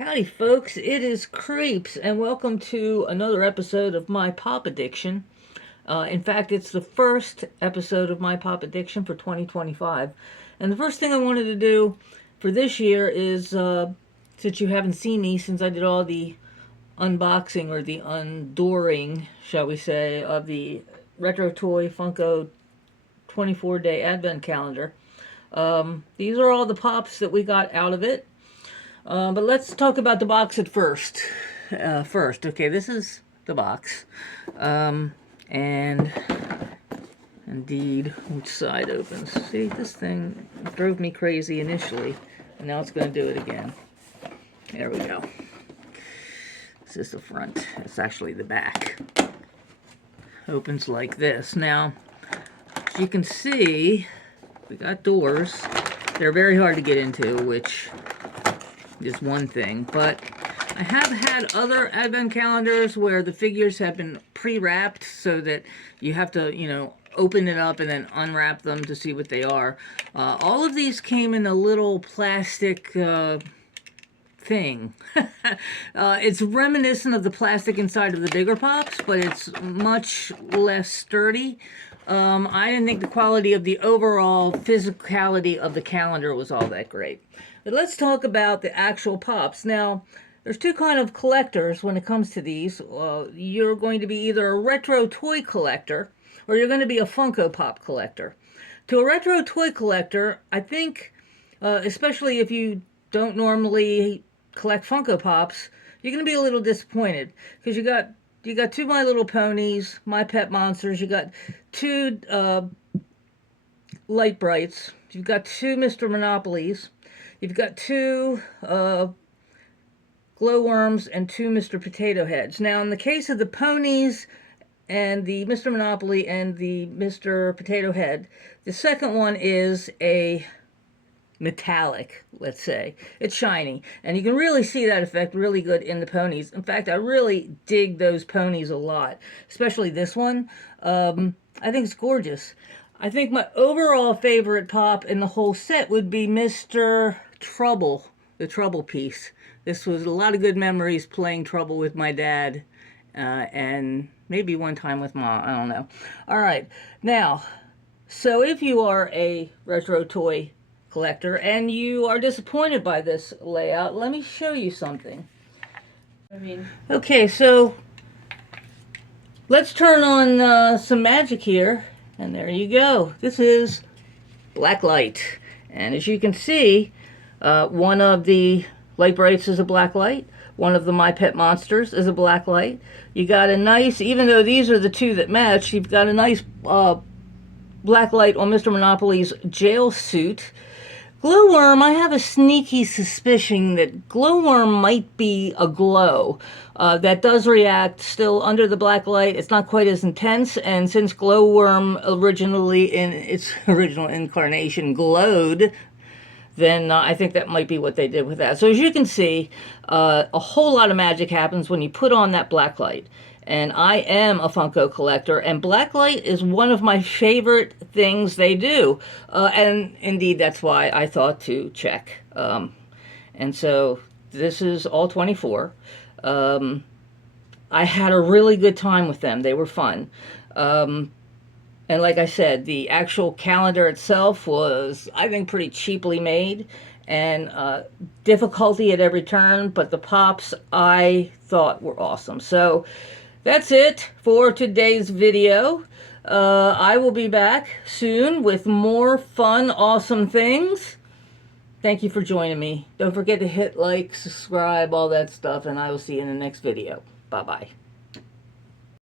Howdy folks, it is Creeps and welcome to another episode of My Pop Addiction. In fact, it's the first episode of My Pop Addiction for 2025. And the first thing I wanted to do for this year is, since you haven't seen me since I did all the unboxing or the undooring, shall we say, of the Retro Toy Funko 24-day advent calendar. These are all the pops that we got out of it. But let's talk about the box at first. Okay, this is the box. And indeed, which side opens? See, this thing drove me crazy initially, and now it's going to do it again. There we go. This is the front. It's actually the back. Opens like this. Now, as you can see, we got doors. They're very hard to get into, which is one thing, but I have had other advent calendars where the figures have been pre-wrapped so that you have to, open it up and then unwrap them to see what they are. All of these came in a little plastic thing. It's reminiscent of the plastic inside of the bigger pops, but it's much less sturdy. I didn't think the quality of the overall physicality of the calendar was all that great. But let's talk about the actual pops. Now, there's two kind of collectors when it comes to these. You're going to be either a retro toy collector or you're going to be a Funko Pop collector. To a retro toy collector, I think, especially if you don't normally collect Funko Pops, you're going to be a little disappointed because you got two My Little Ponies, My Pet Monsters, you got two Lite-Brites, you've got two Mr. Monopolies, you've got two Glowworms, and two Mr. Potato Heads. Now, in the case of the ponies and the Mr. Monopoly and the Mr. Potato Head, the second one is a metallic, let's say. It's shiny, and you can really see that effect really good in the ponies. In fact, I really dig those ponies a lot, especially this one. I think it's gorgeous. I think my overall favorite pop in the whole set would be Mr. Trouble, the Trouble piece. This was a lot of good memories playing Trouble with my dad, and maybe one time with Mom, I don't know. All right, now, so if you are a retro toy collector and you are disappointed by this layout, let me show you something. Okay, so let's turn on some magic here, and there you go. This is Black Light, and as you can see, one of the Lite-Brites is a black light. One of the My Pet Monsters is a black light. You got a nice, even though these are the two that match, you've got a nice black light on Mr. Monopoly's jail suit. Glowworm, I have a sneaky suspicion that Glowworm might be a glow. That does react still under the black light. It's not quite as intense, and since Glowworm originally in its original incarnation glowed, then I think that might be what they did with that. So as you can see, a whole lot of magic happens when you put on that black light. And I am a Funko collector, and black light is one of my favorite things they do. And indeed, that's why I thought to check. And so this is all 24. I had a really good time with them. They were fun. And like I said, the actual calendar itself was, I think, pretty cheaply made and difficulty at every turn, but the pops I thought were awesome. So that's it for today's video. I will be back soon with more fun, awesome things. Thank you for joining me. Don't forget to hit like, subscribe, all that stuff, and I will see you in the next video. Bye-bye.